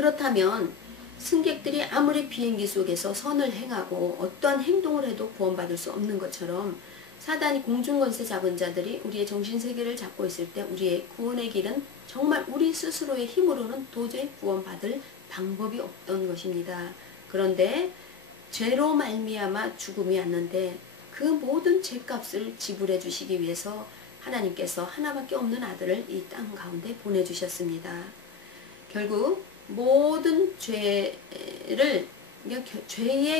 그렇다면 승객들이 아무리 비행기 속에서 선을 행하고 어떠한 행동을 해도 구원받을 수 없는 것처럼 사단이 공중권세 잡은 자들이 우리의 정신세계를 잡고 있을 때 우리의 구원의 길은 정말 우리 스스로의 힘으로는 도저히 구원받을 방법이 없던 것입니다. 그런데 죄로 말미암아 죽음이 왔는데 그 모든 죄값을 지불해 주시기 위해서 하나님께서 하나밖에 없는 아들을 이 땅 가운데 보내주셨습니다. 결국 모든 죄의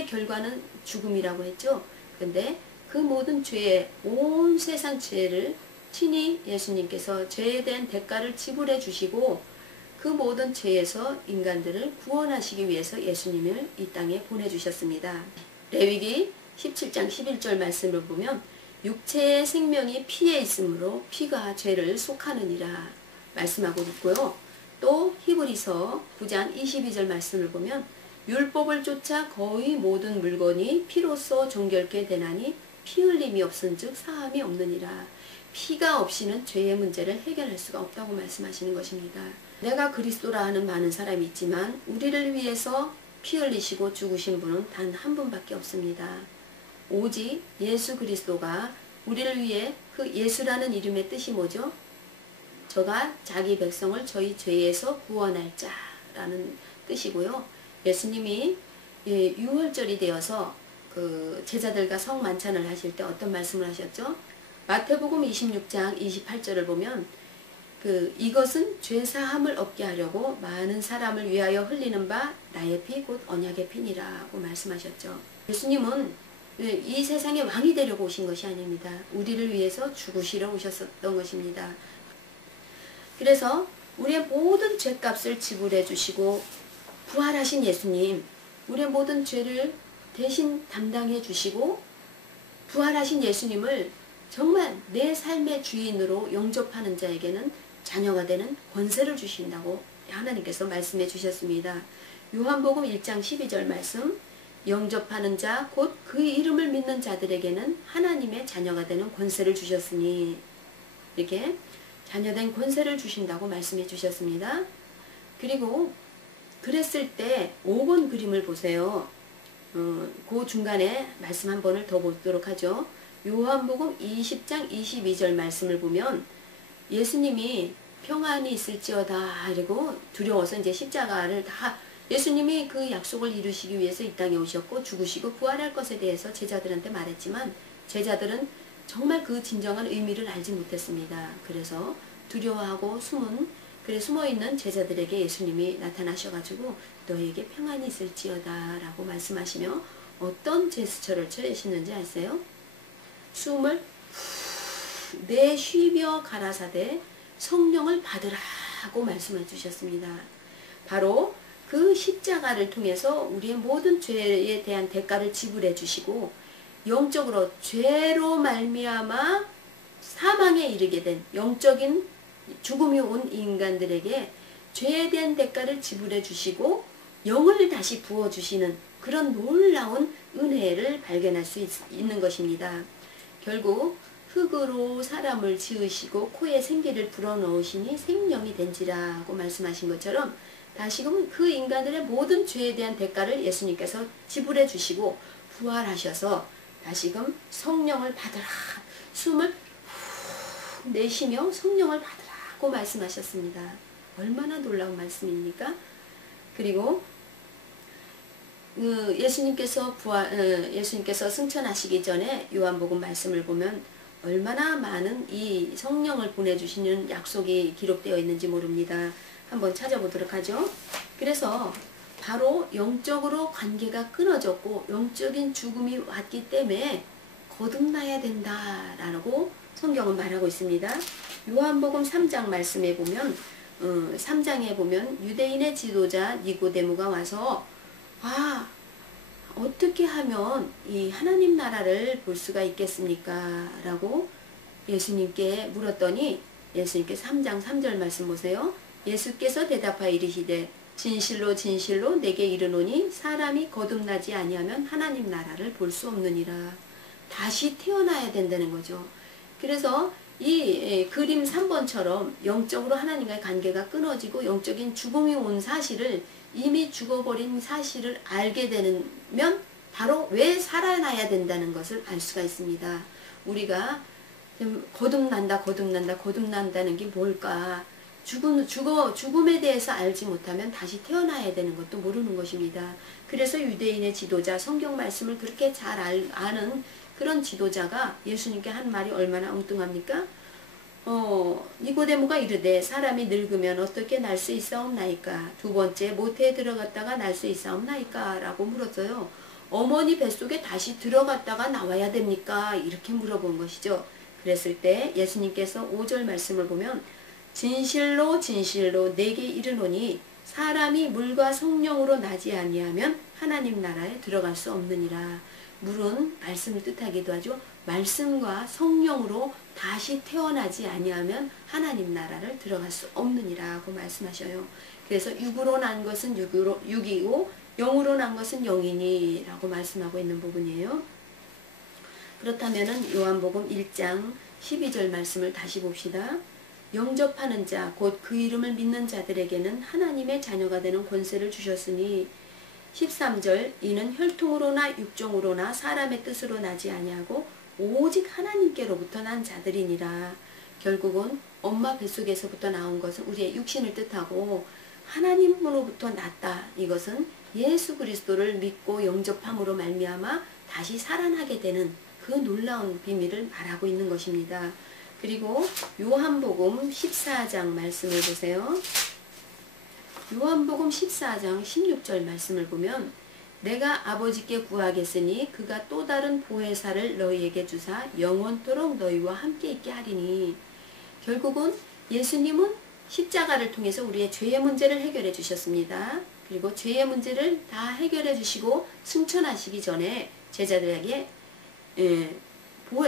결과는 죽음이라고 했죠. 그런데 그 모든 죄의 온 세상 죄를 친히 예수님께서 죄에 대한 대가를 지불해 주시고 그 모든 죄에서 인간들을 구원하시기 위해서 예수님을 이 땅에 보내주셨습니다. 레위기 17장 11절 말씀을 보면 육체의 생명이 피에 있으므로 피가 죄를 속하느니라 말씀하고 있고요. 또 히브리서 9장 22절 말씀을 보면 율법을 쫓아 거의 모든 물건이 피로써 정결케 되나니 피 흘림이 없은즉 사함이 없느니라. 피가 없이는 죄의 문제를 해결할 수가 없다고 말씀하시는 것입니다. 내가 그리스도라 하는 많은 사람이 있지만 우리를 위해서 피 흘리시고 죽으신 분은 단 한 분밖에 없습니다. 오직 예수 그리스도가 우리를 위해 그 예수라는 이름의 뜻이 뭐죠? 저가 자기 백성을 저희 죄에서 구원할 자라는 뜻이고요. 예수님이 유월절이 되어서 그 제자들과 성만찬을 하실 때 어떤 말씀을 하셨죠? 마태복음 26장 28절을 보면 이것은 죄사함을 얻게 하려고 많은 사람을 위하여 흘리는 바 나의 피 곧 언약의 피니라고 말씀하셨죠. 예수님은 이 세상의 왕이 되려고 오신 것이 아닙니다. 우리를 위해서 죽으시러 오셨던 것입니다. 그래서 우리의 모든 죄값을 지불해 주시고 부활하신 예수님, 우리의 모든 죄를 대신 담당해 주시고 부활하신 예수님을 정말 내 삶의 주인으로 영접하는 자에게는 자녀가 되는 권세를 주신다고 하나님께서 말씀해 주셨습니다. 요한복음 1장 12절 말씀, 영접하는 자 곧 그 이름을 믿는 자들에게는 하나님의 자녀가 되는 권세를 주셨으니 이렇게 자녀된 권세를 주신다고 말씀해 주셨습니다. 그리고 그랬을 때 5번 그림을 보세요. 그 중간에 말씀 한 번을 더 보도록 하죠. 요한복음 20장 22절 말씀을 보면 예수님이 평안이 있을지어다 이러고 두려워서 이제 십자가를 다 예수님이 그 약속을 이루시기 위해서 이 땅에 오셨고 죽으시고 부활할 것에 대해서 제자들한테 말했지만 제자들은 정말 그 진정한 의미를 알지 못했습니다. 그래서 두려워하고 숨어있는 제자들에게 예수님이 나타나셔가지고 너에게 평안이 있을지어다 라고 말씀하시며 어떤 제스처를 취하시는지 아세요? 숨을 내쉬며 가라사대 성령을 받으라고 말씀해 주셨습니다. 바로 그 십자가를 통해서 우리의 모든 죄에 대한 대가를 지불해 주시고 영적으로 죄로 말미암아 사망에 이르게 된 영적인 죽음이 온 인간들에게 죄에 대한 대가를 지불해 주시고 영을 다시 부어주시는 그런 놀라운 은혜를 발견할 수 있는 것입니다. 결국 흙으로 사람을 지으시고 코에 생기를 불어넣으시니 생명이 된지라고 말씀하신 것처럼 다시금 그 인간들의 모든 죄에 대한 대가를 예수님께서 지불해 주시고 부활하셔서 다시금 성령을 받으라. 숨을 후 내쉬며 성령을 받으라고 말씀하셨습니다. 얼마나 놀라운 말씀입니까? 그리고 예수님께서 승천하시기 전에 요한복음 말씀을 보면 얼마나 많은 이 성령을 보내주시는 약속이 기록되어 있는지 모릅니다. 한번 찾아보도록 하죠. 그래서 바로 영적으로 관계가 끊어졌고 영적인 죽음이 왔기 때문에 거듭나야 된다라고 성경은 말하고 있습니다. 요한복음 3장 말씀에 보면 3장에 보면 유대인의 지도자 니고데모가 와서 어떻게 하면 이 하나님 나라를 볼 수가 있겠습니까? 라고 예수님께 물었더니 예수님께서 3장 3절 말씀 보세요. 예수께서 대답하여 이르시되 진실로 진실로 내게 이르노니 사람이 거듭나지 아니하면 하나님 나라를 볼 수 없느니라. 다시 태어나야 된다는 거죠. 그래서 이 그림 3번처럼 영적으로 하나님과의 관계가 끊어지고 영적인 죽음이 온 사실을, 이미 죽어버린 사실을 알게 되면 바로 왜 살아나야 된다는 것을 알 수가 있습니다. 우리가 거듭난다는 게 뭘까? 죽음에 대해서 알지 못하면 다시 태어나야 되는 것도 모르는 것입니다. 그래서 유대인의 지도자, 성경 말씀을 그렇게 잘 아는 그런 지도자가 예수님께 한 말이 얼마나 엉뚱합니까? 니고데모가 이르되 사람이 늙으면 어떻게 날 수 있사옵나이까? 두 번째, 모태에 들어갔다가 날 수 있사옵나이까? 라고 물었어요. 어머니 뱃속에 다시 들어갔다가 나와야 됩니까? 이렇게 물어본 것이죠. 그랬을 때 예수님께서 5절 말씀을 보면 진실로 진실로 내게 이르노니 사람이 물과 성령으로 나지 아니하면 하나님 나라에 들어갈 수 없느니라. 물은 말씀을 뜻하기도 하죠. 말씀과 성령으로 다시 태어나지 아니하면 하나님 나라를 들어갈 수 없느니라고 말씀하셔요. 그래서 육으로 난 것은 육이고 영으로 난 것은 영이니라고 말씀하고 있는 부분이에요. 그렇다면은 요한복음 1장 12절 말씀을 다시 봅시다. 영접하는 자 곧 그 이름을 믿는 자들에게는 하나님의 자녀가 되는 권세를 주셨으니 13절 이는 혈통으로나 육정으로나 사람의 뜻으로 나지 아니하고 오직 하나님께로부터 난 자들이니라. 결국은 엄마 뱃속에서부터 나온 것은 우리의 육신을 뜻하고 하나님으로부터 났다. 이것은 예수 그리스도를 믿고 영접함으로 말미암아 다시 살아나게 되는 그 놀라운 비밀을 말하고 있는 것입니다. 그리고 요한복음 14장 말씀을 보세요. 요한복음 14장 16절 말씀을 보면 내가 아버지께 구하겠으니 그가 또 다른 보혜사를 너희에게 주사 영원토록 너희와 함께 있게 하리니. 결국은 예수님은 십자가를 통해서 우리의 죄의 문제를 해결해 주셨습니다. 그리고 죄의 문제를 다 해결해 주시고 승천하시기 전에 제자들에게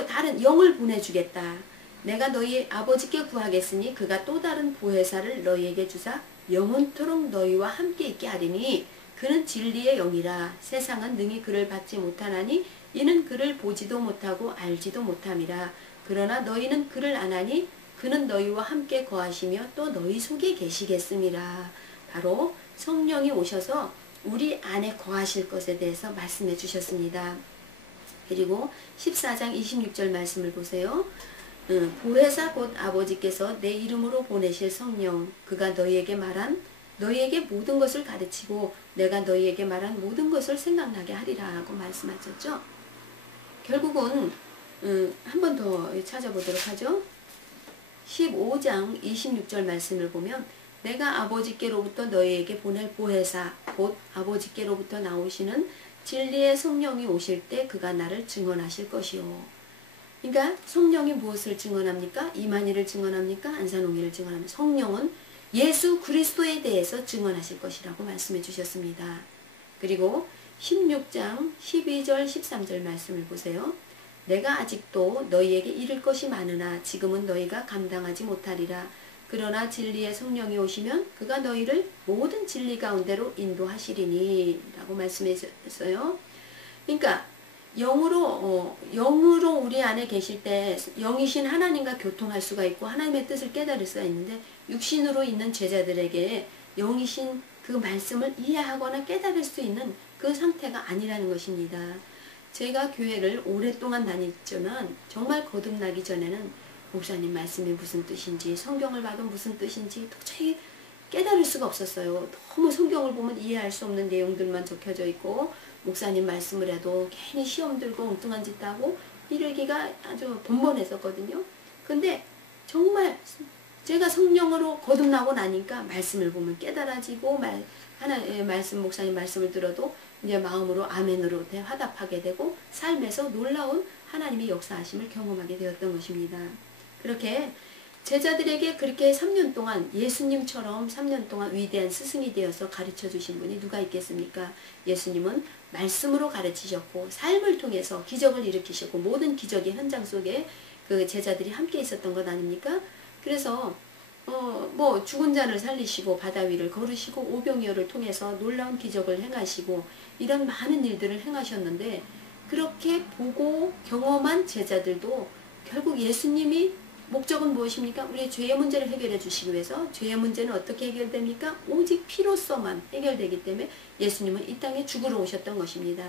다른 영을 보내주겠다. 내가 너희 아버지께 구하겠으니 그가 또 다른 보혜사를 너희에게 주사 영원토록 너희와 함께 있게 하리니 그는 진리의 영이라. 세상은 능히 그를 받지 못하나니 이는 그를 보지도 못하고 알지도 못함이라. 그러나 너희는 그를 아나니 그는 너희와 함께 거하시며 또 너희 속에 계시겠음이라. 바로 성령이 오셔서 우리 안에 거하실 것에 대해서 말씀해 주셨습니다. 그리고 14장 26절 말씀을 보세요. 보혜사 곧 아버지께서 내 이름으로 보내실 성령 그가 너희에게 모든 것을 가르치고 내가 너희에게 말한 모든 것을 생각나게 하리라 하고 말씀하셨죠. 결국은 한 번 더 찾아보도록 하죠. 15장 26절 말씀을 보면 내가 아버지께로부터 너희에게 보낼 보혜사 곧 아버지께로부터 나오시는 진리의 성령이 오실 때 그가 나를 증언하실 것이요. 그러니까 성령이 무엇을 증언합니까? 이만희를 증언합니까? 안산홍이를 증언합니까? 성령은 예수 그리스도에 대해서 증언하실 것이라고 말씀해 주셨습니다. 그리고 16장 12절 13절 말씀을 보세요. 내가 아직도 너희에게 이를 것이 많으나 지금은 너희가 감당하지 못하리라. 그러나 진리의 성령이 오시면 그가 너희를 모든 진리 가운데로 인도하시리니 라고 말씀했어요. 그러니까 영으로 우리 안에 계실 때 영이신 하나님과 교통할 수가 있고 하나님의 뜻을 깨달을 수가 있는데 육신으로 있는 제자들에게 영이신 그 말씀을 이해하거나 깨달을 수 있는 그 상태가 아니라는 것입니다. 제가 교회를 오랫동안 다녔지만 정말 거듭나기 전에는 목사님 말씀이 무슨 뜻인지 성경을 봐도 무슨 뜻인지 도저히 깨달을 수가 없었어요. 너무 성경을 보면 이해할 수 없는 내용들만 적혀져 있고 목사님 말씀을 해도 괜히 시험 들고 엉뚱한 짓 하고 이러기가 아주 번번했었거든요. 근데 정말 제가 성령으로 거듭나고 나니까 말씀을 보면 깨달아지고 하나의 말씀 목사님 말씀을 들어도 이제 마음으로 아멘으로 화답하게 되고 삶에서 놀라운 하나님의 역사하심을 경험하게 되었던 것입니다. 그렇게 제자들에게 그렇게 3년 동안 예수님처럼 3년 동안 위대한 스승이 되어서 가르쳐 주신 분이 누가 있겠습니까? 예수님은 말씀으로 가르치셨고 삶을 통해서 기적을 일으키셨고 모든 기적의 현장 속에 그 제자들이 함께 있었던 것 아닙니까? 그래서 죽은 자를 살리시고 바다 위를 걸으시고 오병이어를 통해서 놀라운 기적을 행하시고 이런 많은 일들을 행하셨는데 그렇게 보고 경험한 제자들도 결국 예수님이 목적은 무엇입니까? 우리의 죄의 문제를 해결해 주시기 위해서. 죄의 문제는 어떻게 해결됩니까? 오직 피로서만 해결되기 때문에 예수님은 이 땅에 죽으러 오셨던 것입니다.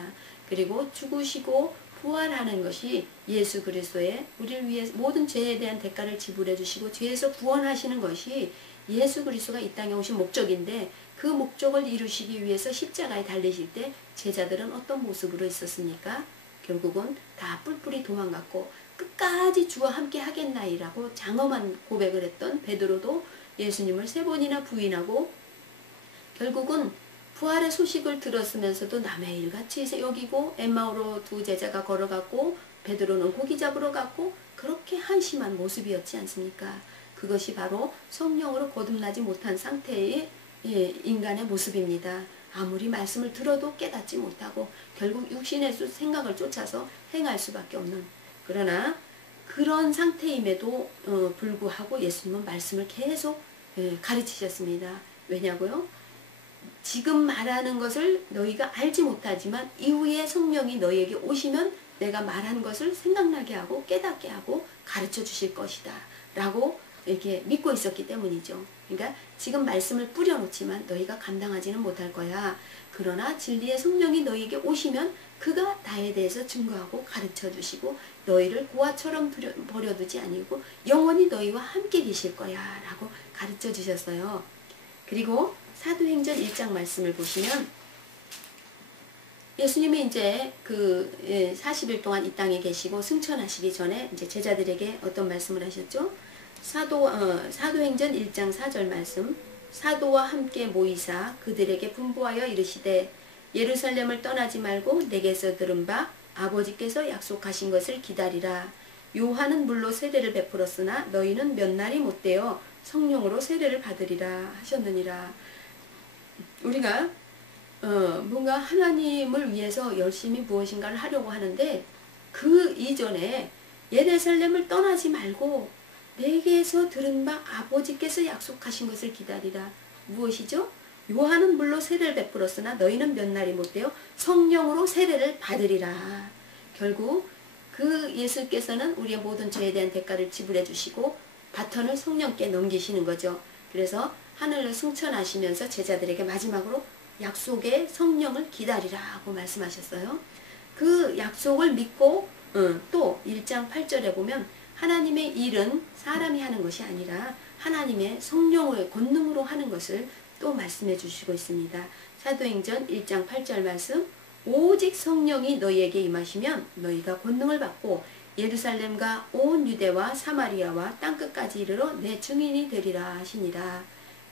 그리고 죽으시고 부활하는 것이 예수 그리스도의 우리를 위해 모든 죄에 대한 대가를 지불해 주시고 죄에서 구원하시는 것이 예수 그리스도가 이 땅에 오신 목적인데, 그 목적을 이루시기 위해서 십자가에 달리실 때 제자들은 어떤 모습으로 있었습니까? 결국은 다 뿔뿔이 도망갔고 끝까지 주와 함께 하겠나이라고 장엄한 고백을 했던 베드로도 예수님을 3번이나 부인하고, 결국은 부활의 소식을 들었으면서도 남의 일같이 여기고 엠마오로 2 제자가 걸어갔고 베드로는 고기 잡으러 갔고, 그렇게 한심한 모습이었지 않습니까? 그것이 바로 성령으로 거듭나지 못한 상태의 인간의 모습입니다. 아무리 말씀을 들어도 깨닫지 못하고 결국 육신의 생각을 쫓아서 행할 수밖에 없는, 그러나 그런 상태임에도 불구하고 예수님은 말씀을 계속 가르치셨습니다. 왜냐고요? 지금 말하는 것을 너희가 알지 못하지만 이후에 성령이 너희에게 오시면 내가 말한 것을 생각나게 하고 깨닫게 하고 가르쳐 주실 것이다 라고 이렇게 믿고 있었기 때문이죠. 그러니까 지금 말씀을 뿌려놓지만 너희가 감당하지는 못할 거야. 그러나 진리의 성령이 너희에게 오시면 그가 나에 대해서 증거하고 가르쳐 주시고 너희를 고아처럼 버려두지 아니고 영원히 너희와 함께 계실 거야 라고 가르쳐 주셨어요. 그리고 사도행전 1장 말씀을 보시면 예수님이 이제 그 40일 동안 이 땅에 계시고 승천하시기 전에 이제 제자들에게 어떤 말씀을 하셨죠? 사도행전 1장 4절 말씀. 사도와 함께 모이사 그들에게 분부하여 이르시되 예루살렘을 떠나지 말고 내게서 들은 바 아버지께서 약속하신 것을 기다리라. 요한은 물로 세례를 베풀었으나 너희는 몇 날이 못되어 성령으로 세례를 받으리라 하셨느니라. 우리가 뭔가 하나님을 위해서 열심히 무엇인가를 하려고 하는데 그 이전에 예루살렘을 떠나지 말고 내게서 들은 바 아버지께서 약속하신 것을 기다리라. 무엇이죠? 요한은 물로 세례를 베풀었으나 너희는 몇 날이 못되어 성령으로 세례를 받으리라. 결국 그 예수께서는 우리의 모든 죄에 대한 대가를 지불해 주시고 바턴을 성령께 넘기시는 거죠. 그래서 하늘로 승천하시면서 제자들에게 마지막으로 약속의 성령을 기다리라고 말씀하셨어요. 그 약속을 믿고 또 1장 8절에 보면 하나님의 일은 사람이 하는 것이 아니라 하나님의 성령의 권능으로 하는 것을 또 말씀해 주시고 있습니다. 사도행전 1장 8절 말씀. 오직 성령이 너희에게 임하시면 너희가 권능을 받고 예루살렘과 온 유대와 사마리아와 땅끝까지 이르러 내 증인이 되리라 하시니라.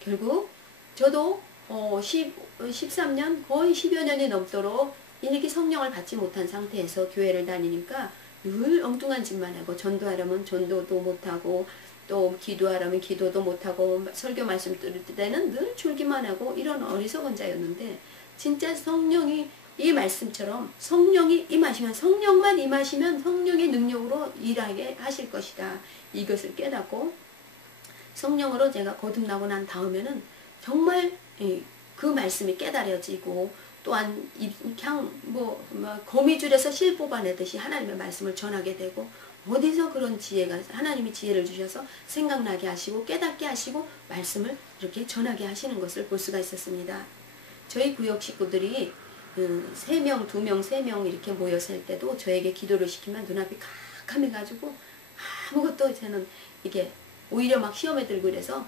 결국 저도 13년 거의 10여 년이 넘도록 이렇게 성령을 받지 못한 상태에서 교회를 다니니까 늘 엉뚱한 짓만 하고 전도하려면 전도도 못하고 또 기도하려면 기도도 못하고 설교 말씀 들을 때는 늘 졸기만 하고 이런 어리석은 자였는데, 진짜 성령이 이 말씀처럼 성령이 임하시면 성령만 임하시면 성령의 능력으로 일하게 하실 것이다. 이것을 깨닫고 성령으로 제가 거듭나고 난 다음에는 정말 그 말씀이 깨달아지고 또한 그냥 거미줄에서 실 뽑아내듯이 하나님의 말씀을 전하게 되고 어디서 그런 지혜가 하나님이 지혜를 주셔서 생각나게 하시고 깨닫게 하시고 말씀을 이렇게 전하게 하시는 것을 볼 수가 있었습니다. 저희 구역 식구들이 3명, 2명, 3명 이렇게 모여서 할 때도 저에게 기도를 시키면 눈앞이 캄캄해가지고 아무것도 저는 이게 오히려 막 시험에 들고 이래서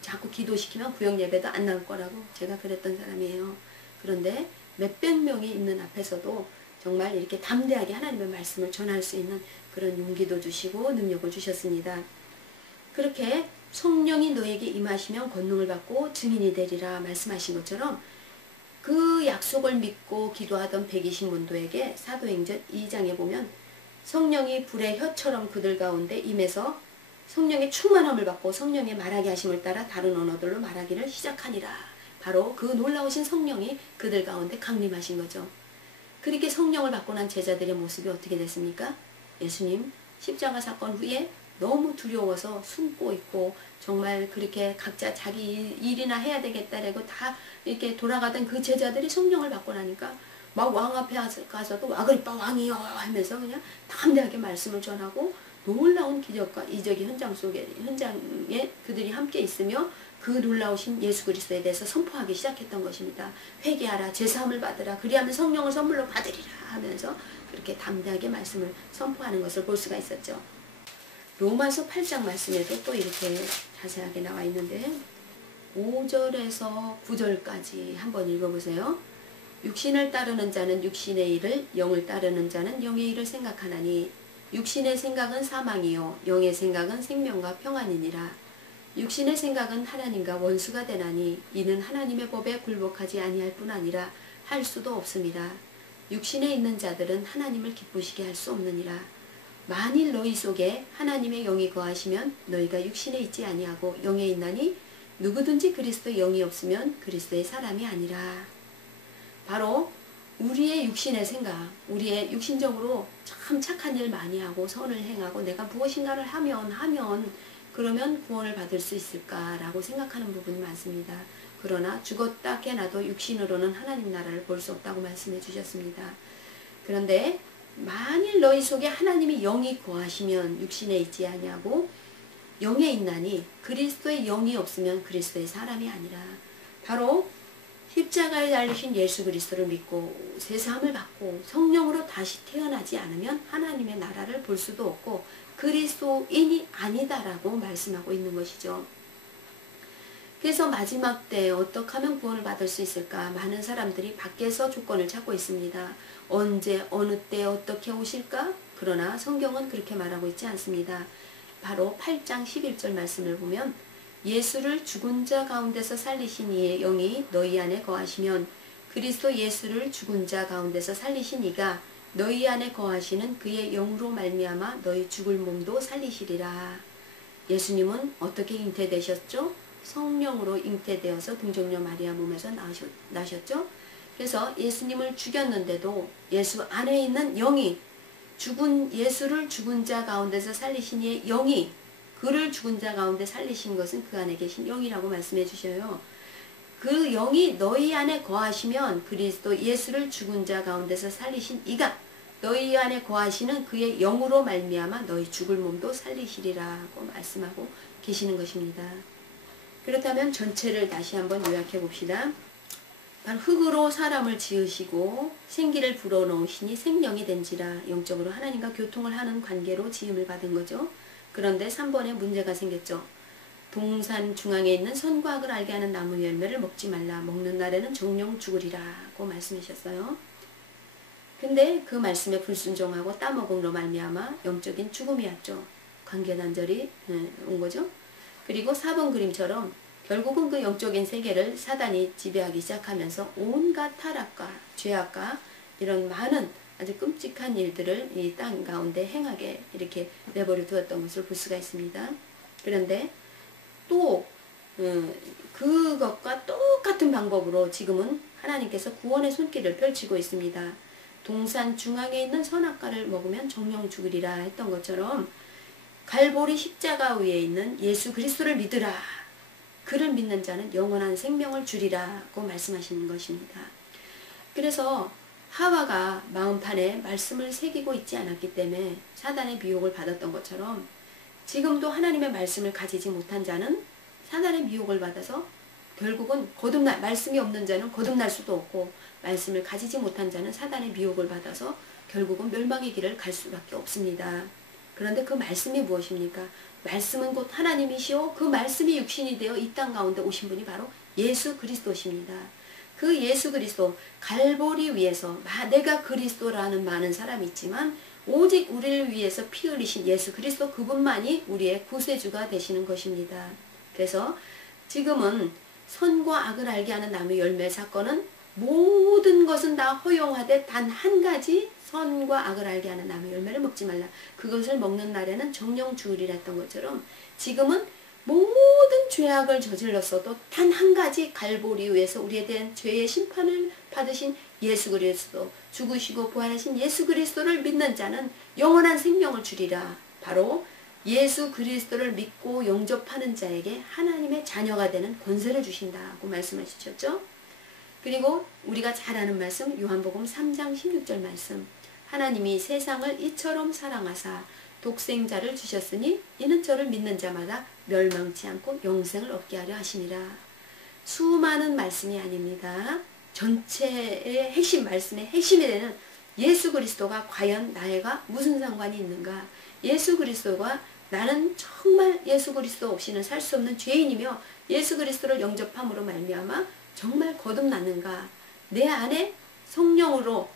자꾸 기도시키면 구역 예배도 안 나올 거라고 제가 그랬던 사람이에요. 그런데 몇백 명이 있는 앞에서도 정말 이렇게 담대하게 하나님의 말씀을 전할 수 있는 그런 용기도 주시고 능력을 주셨습니다. 그렇게 성령이 너에게 임하시면 권능을 받고 증인이 되리라 말씀하신 것처럼 그 약속을 믿고 기도하던 120문도에게 사도행전 2장에 보면 성령이 불의 혀처럼 그들 가운데 임해서 성령의 충만함을 받고 성령의 말하게 하심을 따라 다른 언어들로 말하기를 시작하니라. 바로 그 놀라우신 성령이 그들 가운데 강림하신 거죠. 그렇게 성령을 받고 난 제자들의 모습이 어떻게 됐습니까? 예수님 십자가 사건 후에 너무 두려워서 숨고 있고 정말 그렇게 각자 자기 일이나 해야 되겠다라고 다 이렇게 돌아가던 그 제자들이 성령을 받고 나니까 막 왕 앞에 가서도 아그리빠 왕이여 하면서 그냥 담대하게 말씀을 전하고 놀라운 기적과 이적의 현장에 그들이 함께 있으며 그 놀라우신 예수 그리스도에 대해서 선포하기 시작했던 것입니다. 회개하라, 제사함을 받으라, 그리하면 성령을 선물로 받으리라 하면서 그렇게 담대하게 말씀을 선포하는 것을 볼 수가 있었죠. 로마서 8장 말씀에도 또 이렇게 자세하게 나와 있는데 5절에서 9절까지 한번 읽어보세요. 육신을 따르는 자는 육신의 일을, 영을 따르는 자는 영의 일을 생각하나니 육신의 생각은 사망이요 영의 생각은 생명과 평안이니라. 육신의 생각은 하나님과 원수가 되나니 이는 하나님의 법에 굴복하지 아니할 뿐 아니라 할 수도 없습니다. 육신에 있는 자들은 하나님을 기쁘시게 할 수 없느니라. 만일 너희 속에 하나님의 영이 거하시면 너희가 육신에 있지 아니하고 영에 있나니 누구든지 그리스도의 영이 없으면 그리스도의 사람이 아니라. 바로 우리의 육신의 생각, 우리의 육신적으로 참 착한 일 많이 하고 선을 행하고 내가 무엇인가를 하면 그러면 구원을 받을 수 있을까라고 생각하는 부분이 많습니다. 그러나 죽었다 깨나도 육신으로는 하나님 나라를 볼 수 없다고 말씀해 주셨습니다. 그런데 만일 너희 속에 하나님의 영이 거하시면 육신에 있지 아니하고 영에 있나니 그리스도의 영이 없으면 그리스도의 사람이 아니라. 바로 십자가에 달리신 예수 그리스도를 믿고 세사함을 받고 성령으로 다시 태어나지 않으면 하나님의 나라를 볼 수도 없고 그리스도인이 아니다라고 말씀하고 있는 것이죠. 그래서 마지막 때 어떻게 하면 구원을 받을 수 있을까? 많은 사람들이 밖에서 조건을 찾고 있습니다. 언제 어느 때 어떻게 오실까? 그러나 성경은 그렇게 말하고 있지 않습니다. 바로 8장 11절 말씀을 보면 예수를 죽은 자 가운데서 살리신 이의 영이 너희 안에 거하시면 그리스도 예수를 죽은 자 가운데서 살리신 이가 너희 안에 거하시는 그의 영으로 말미암아 너희 죽을 몸도 살리시리라. 예수님은 어떻게 잉태되셨죠? 성령으로 잉태되어서 등종녀 마리아 몸에서 나셨죠? 그래서 예수님을 죽였는데도 예수 안에 있는 영이 예수를 죽은 자 가운데서 살리신 이의 영이 그를 죽은 자 가운데 살리신 것은 그 안에 계신 영이라고 말씀해 주셔요. 그 영이 너희 안에 거하시면 그리스도 예수를 죽은 자 가운데서 살리신 이가 너희 안에 거하시는 그의 영으로 말미암아 너희 죽을 몸도 살리시리라고 말씀하고 계시는 것입니다. 그렇다면 전체를 다시 한번 요약해 봅시다. 바로 흙으로 사람을 지으시고 생기를 불어넣으시니 생명이 된지라. 영적으로 하나님과 교통을 하는 관계로 지음을 받은 거죠. 그런데 3번에 문제가 생겼죠. 동산 중앙에 있는 선과 악을 알게 하는 나무 열매를 먹지 말라. 먹는 날에는 정령 죽으리라고 말씀하셨어요. 근데 그 말씀에 불순종하고 따먹음으로 말미암아 영적인 죽음이 왔죠. 관계단절이 온 거죠. 그리고 4번 그림처럼 결국은 그 영적인 세계를 사단이 지배하기 시작하면서 온갖 타락과 죄악과 이런 많은 아주 끔찍한 일들을 이 땅 가운데 행하게 이렇게 내버려 두었던 것을 볼 수가 있습니다. 그런데 또 그것과 똑같은 방법으로 지금은 하나님께서 구원의 손길을 펼치고 있습니다. 동산 중앙에 있는 선악과를 먹으면 정령 죽으리라 했던 것처럼 갈보리 십자가 위에 있는 예수 그리스도를 믿으라. 그를 믿는 자는 영원한 생명을 주리라고 말씀하시는 것입니다. 그래서 하와가 마음판에 말씀을 새기고 있지 않았기 때문에 사단의 미혹을 받았던 것처럼 지금도 하나님의 말씀을 가지지 못한 자는 사단의 미혹을 받아서 결국은 말씀이 없는 자는 거듭날 수도 없고 말씀을 가지지 못한 자는 사단의 미혹을 받아서 결국은 멸망의 길을 갈 수밖에 없습니다. 그런데 그 말씀이 무엇입니까? 말씀은 곧 하나님이시오. 그 말씀이 육신이 되어 이 땅 가운데 오신 분이 바로 예수 그리스도십니다. 그 예수 그리스도 갈보리 위에서 내가 그리스도라는 많은 사람이 있지만 오직 우리를 위해서 피 흘리신 예수 그리스도 그분만이 우리의 구세주가 되시는 것입니다. 그래서 지금은 선과 악을 알게 하는 나무 열매 사건은 모든 것은 다 허용하되 단 한 가지 선과 악을 알게 하는 나무 열매를 먹지 말라. 그것을 먹는 날에는 정령 죽으리라 했던 것처럼 지금은 모든 죄악을 저질렀어도 단 한 가지 갈보리 위에서 우리에 대한 죄의 심판을 받으신 예수 그리스도, 죽으시고 부활하신 예수 그리스도를 믿는 자는 영원한 생명을 주리라. 바로 예수 그리스도를 믿고 영접하는 자에게 하나님의 자녀가 되는 권세를 주신다고 말씀하셨죠. 그리고 우리가 잘 아는 말씀 요한복음 3장 16절 말씀 하나님이 세상을 이처럼 사랑하사 독생자를 주셨으니 이는 저를 믿는 자마다 멸망치 않고 영생을 얻게 하려 하심이라. 수많은 말씀이 아닙니다. 전체의 핵심 말씀의 핵심이 되는 예수 그리스도가 과연 나와 무슨 상관이 있는가. 예수 그리스도가 나는 정말 예수 그리스도 없이는 살 수 없는 죄인이며 예수 그리스도를 영접함으로 말미암아 정말 거듭났는가. 내 안에 성령으로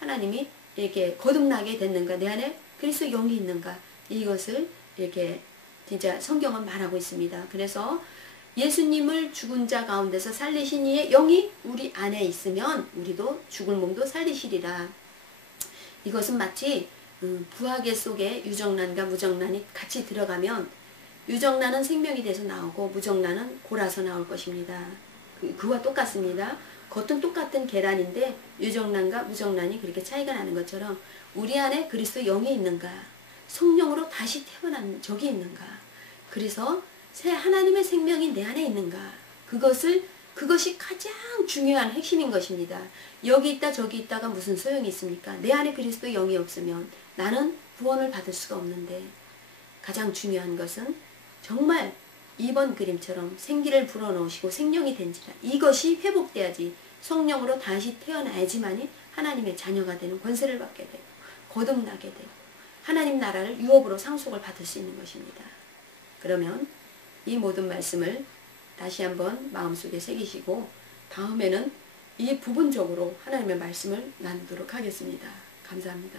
하나님이 이렇게 거듭나게 됐는가. 내 안에 그리스도 영이 있는가. 이것을 이렇게 진짜 성경은 말하고 있습니다. 그래서 예수님을 죽은 자 가운데서 살리신 이의 영이 우리 안에 있으면 우리도 죽을 몸도 살리시리라. 이것은 마치 부화계 속에 유정란과 무정란이 같이 들어가면 유정란은 생명이 돼서 나오고 무정란은 골아서 나올 것입니다. 그와 똑같습니다. 겉은 똑같은 계란인데 유정란과 무정란이 그렇게 차이가 나는 것처럼 우리 안에 그리스도 영이 있는가, 성령으로 다시 태어난 적이 있는가, 그래서 새 하나님의 생명이 내 안에 있는가, 그것이 가장 중요한 핵심인 것입니다. 여기 있다 저기 있다가 무슨 소용이 있습니까? 내 안에 그리스도 영이 없으면 나는 구원을 받을 수가 없는데, 가장 중요한 것은 정말 이번 그림처럼 생기를 불어넣으시고 생명이 된지라 이것이 회복돼야지 성령으로 다시 태어나야지만이 하나님의 자녀가 되는 권세를 받게 되고 거듭나게 되고 하나님 나라를 유업으로 상속을 받을 수 있는 것입니다. 그러면 이 모든 말씀을 다시 한번 마음속에 새기시고 다음에는 이 부분적으로 하나님의 말씀을 나누도록 하겠습니다. 감사합니다.